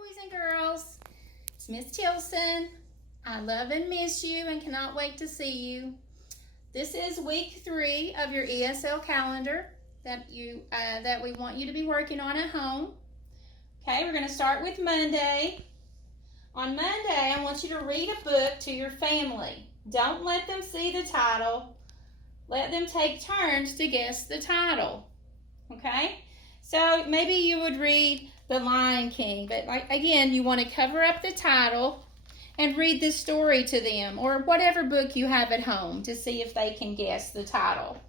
boys and girls. It's Miss Tilson. I love and miss you and cannot wait to see you. This is week 3 of your ESL calendar that we want you to be working on at home. Okay, we're going to start with Monday. On Monday, I want you to read a book to your family. Don't let them see the title. Let them take turns to guess the title. Okay? So maybe you would read The Lion King, but again, you want to cover up the title and read the story to them or whatever book you have at home to see if they can guess the title.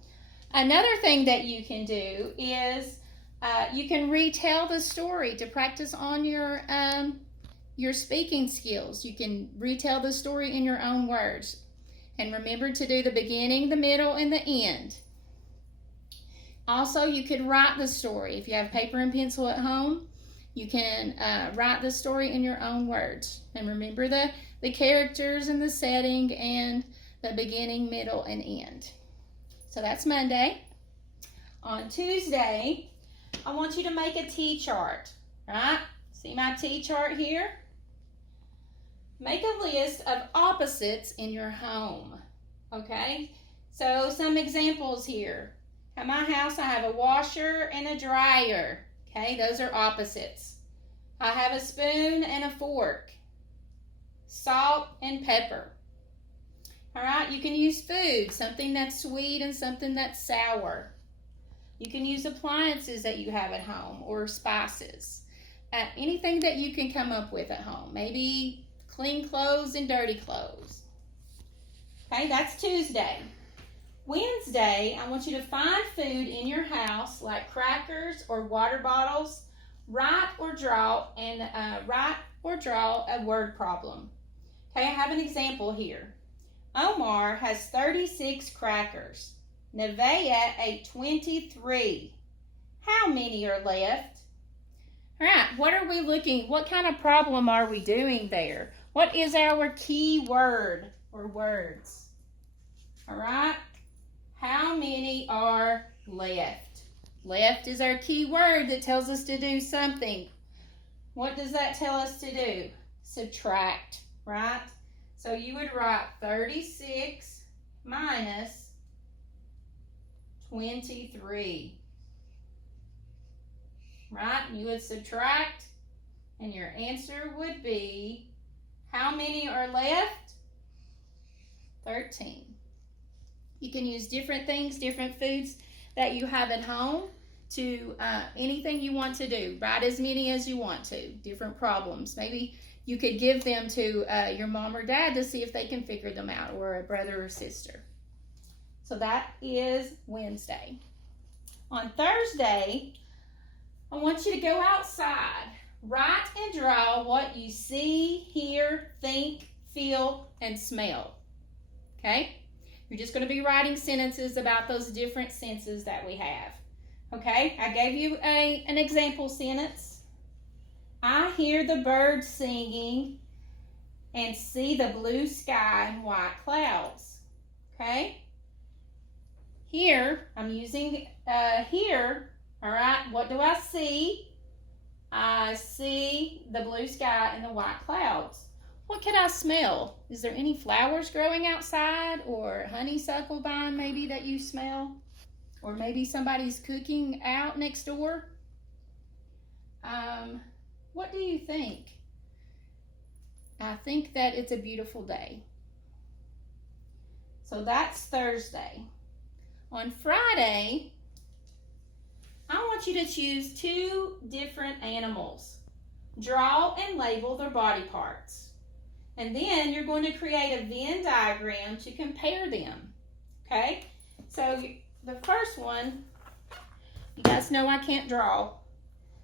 Another thing that you can do is you can retell the story to practice on your speaking skills. You can retell the story in your own words. And remember to do the beginning, the middle, and the end. Also, you could write the story. If you have paper and pencil at home, you can write the story in your own words. And remember the characters and the setting and the beginning, middle, and end. So that's Monday. On Tuesday, I want you to make a T-chart, right? See my T-chart here? Make a list of opposites in your home, okay? So some examples here. At my house, I have a washer and a dryer, okay? Those are opposites. I have a spoon and a fork, salt and pepper. All right, you can use food, something that's sweet and something that's sour. You can use appliances that you have at home or spices. Anything that you can come up with at home. Maybe clean clothes and dirty clothes. Okay, that's Tuesday. Wednesday, I want you to find food in your house like crackers or water bottles. Write or draw a word problem. Okay, I have an example here. Omar has 36 crackers. Nevaeh ate 23. How many are left? All right, what kind of problem are we doing there? What is our key word or words? All right, how many are left? Left is our key word that tells us to do something. What does that tell us to do? Subtract, right? So you would write 36 minus 23. Right? You would subtract, and your answer would be, how many are left? 13. You can use different things, different foods that you have at home to anything you want to do. Write as many as you want to, different problems. Maybe you could give them to your mom or dad to see if they can figure them out, or a brother or sister. So that is Wednesday. On Thursday, I want you to go outside. Write and draw what you see, hear, think, feel, and smell. Okay? You're just going to be writing sentences about those different senses that we have. Okay? I gave you an example sentence. I hear the birds singing and see the blue sky and white clouds. Okay? Here, I'm using here. All right, what do I see? I see the blue sky and the white clouds. What could I smell? Is there any flowers growing outside, or honeysuckle vine maybe that you smell? Or maybe somebody's cooking out next door? What do you think? I think that it's a beautiful day. So that's Thursday. On Friday, I want you to choose 2 different animals. Draw and label their body parts. And then you're going to create a Venn diagram to compare them. Okay? So the first one, you guys know I can't draw.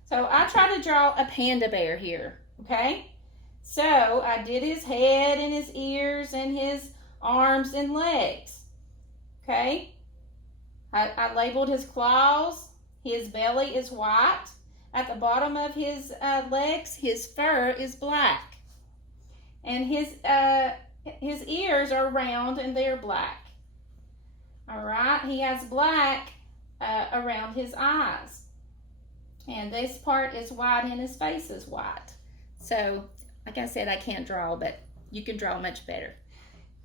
So I try to draw a panda bear here. Okay? So I did his head and his ears and his arms and legs. Okay? I labeled his claws. His belly is white. At the bottom of his legs, his fur is black. And his ears are round and they're black. All right, he has black around his eyes. And this part is white and his face is white. So, like I said, I can't draw, but you can draw much better.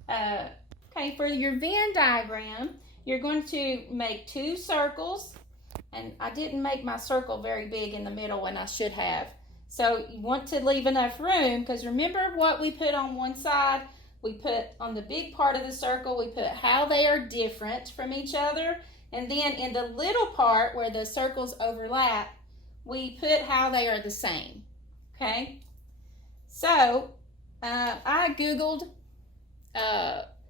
Okay, for your Venn diagram, you're going to make 2 circles. And I didn't make my circle very big in the middle, and I should have. So you want to leave enough room, because remember what we put on one side? We put on the big part of the circle, we put how they are different from each other. And then in the little part where the circles overlap, we put how they are the same. Okay? So I Googled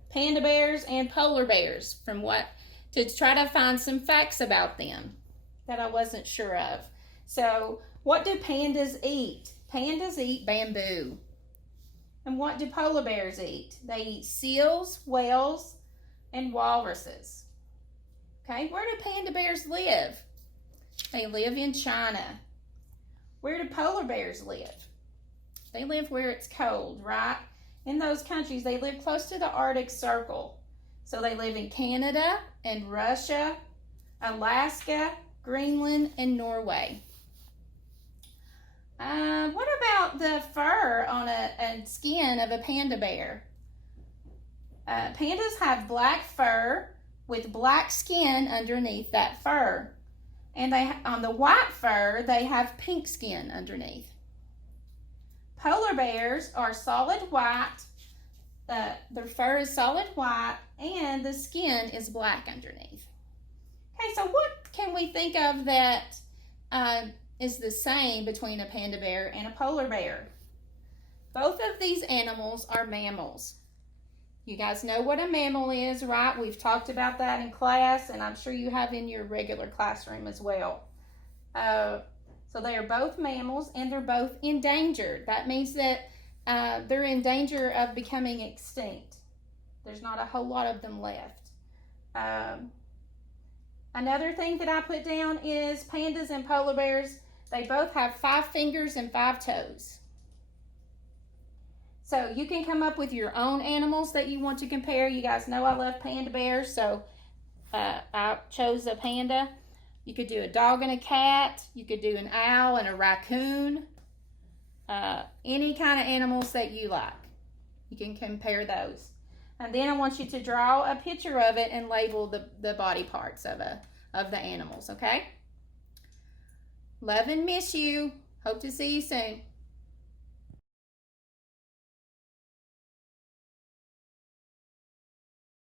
panda bears and polar bears to try to find some facts about them that I wasn't sure of. So, what do pandas eat? Pandas eat bamboo. And what do polar bears eat? They eat seals, whales, and walruses. Okay, where do panda bears live? They live in China. Where do polar bears live? They live where it's cold, right? In those countries, they live close to the Arctic Circle. So they live in Canada and Russia, Alaska, Greenland, and Norway. What about the fur on a skin of a panda bear? Pandas have black fur with black skin underneath that fur. And on the white fur, they have pink skin underneath. Polar bears are solid white. Their fur is solid white, and the skin is black underneath. Okay, so what can we think of that is the same between a panda bear and a polar bear? Both of these animals are mammals. You guys know what a mammal is, right? We've talked about that in class, and I'm sure you have in your regular classroom as well. So they are both mammals, and they're both endangered. That means that they're in danger of becoming extinct. There's not a whole lot of them left. Another thing that I put down is pandas and polar bears, they both have 5 fingers and 5 toes. So you can come up with your own animals that you want to compare. You guys know I love panda bears, so I chose a panda. You could do a dog and a cat. You could do an owl and a raccoon. Any kind of animals that you like. You can compare those. And then I want you to draw a picture of it and label the body parts of the animals, okay? Love and miss you. Hope to see you soon.